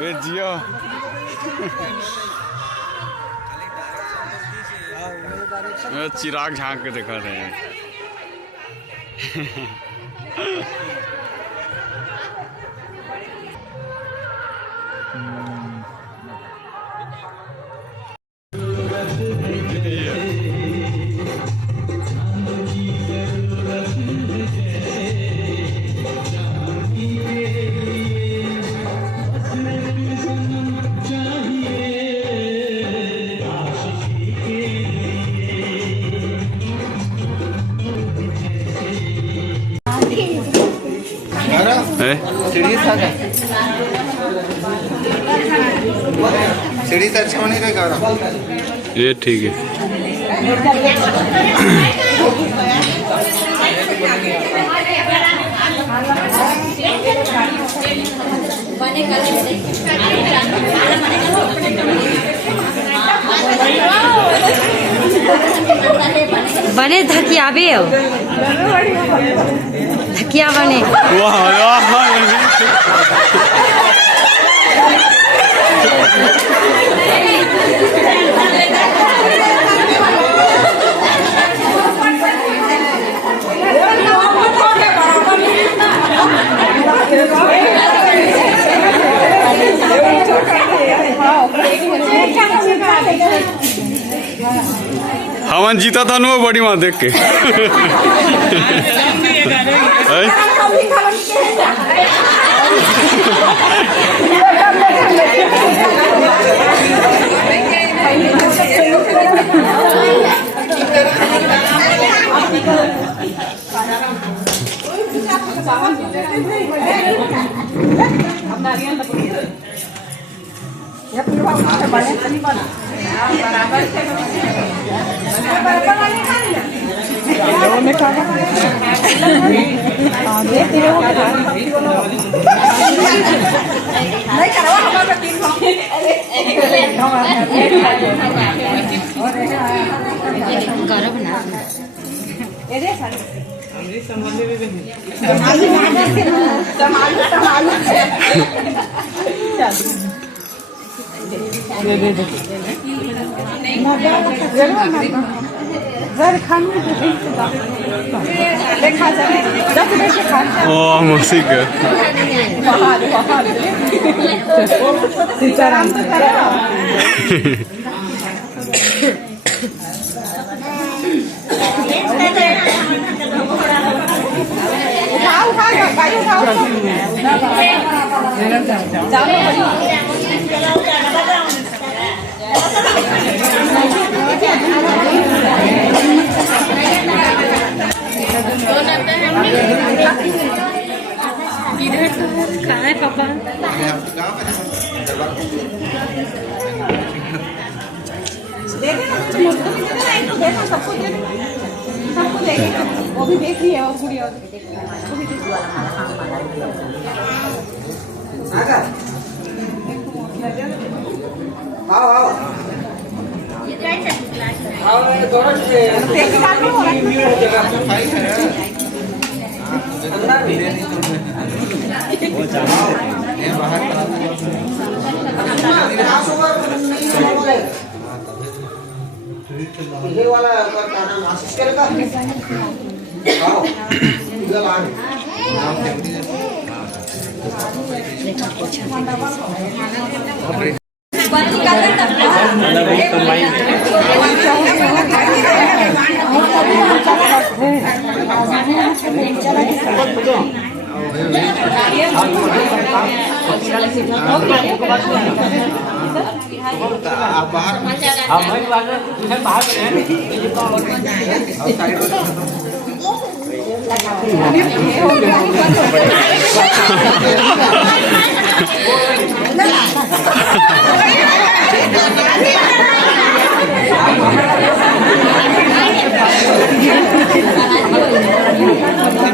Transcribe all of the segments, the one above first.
ये जियो चिराग झांक के दिखा रहे हैं। सीढ़ी से अच्छा होने का ये ठीक है। बने धकिया बे धकिया बने हवन जीता था नो बड़ी माँ देख के। Oh, música. इधर तो कहाँ है पापा? सबको देखे वो भी देख रही है और पूरी और ये वाला का नाम आशीष का आओ इधर आ आप बाहर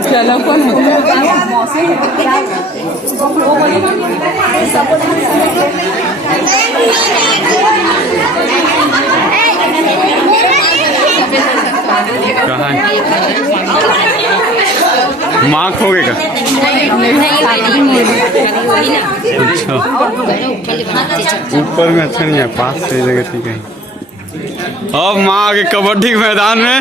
चलो कौन मौसम वो माँ खोगेगा। अच्छा ऊपर में अच्छा नहीं है, पास से जगह ठीक है। अब माँ आगे कबड्डी के मैदान में